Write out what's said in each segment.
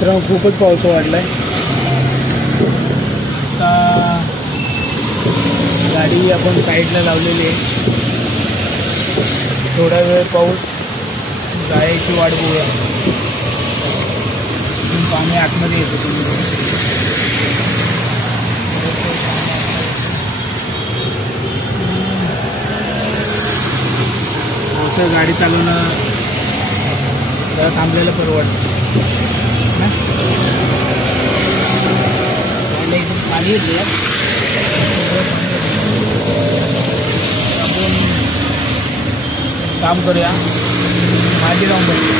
मित्रांनो खूपच पाऊस वाढलाय। आता गाडी आपण साईडला लावलेली आहे, थोडा वेळ पाऊस जायची वाट बघूया। पाणी आतमध्ये येतं पावसाळ्यात गाडी चालवणं जरा थांबलेलं परवडतं ना। पाणी येते आपण काम करूया, माझी जाऊन बघूया।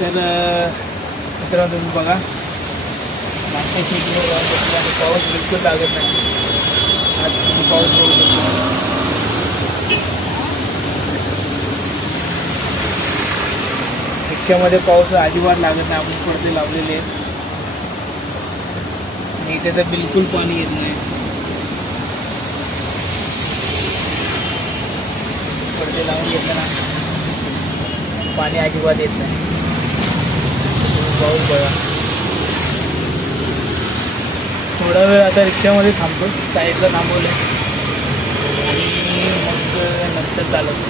तर मित्रांनो तुम्ही बघा, मागच्या सीटवर आणि पाऊस बिलकुल लागत नाही। आज तुम्ही पाऊस बघू शकता, रिक्षामध्ये पाऊस अजिबात लागत नाही। आपण पडदे लावलेले आहेत आणि इथे तर बिलकुल पाणी येत नाही। पडदे लावून घेताना पाणी अजिबात येत नाही। पाऊस बघा, थोडा वेळ आता रिक्षामध्ये थांबतो, साईडला थांबवलं आणि मग नंतर चालवतो।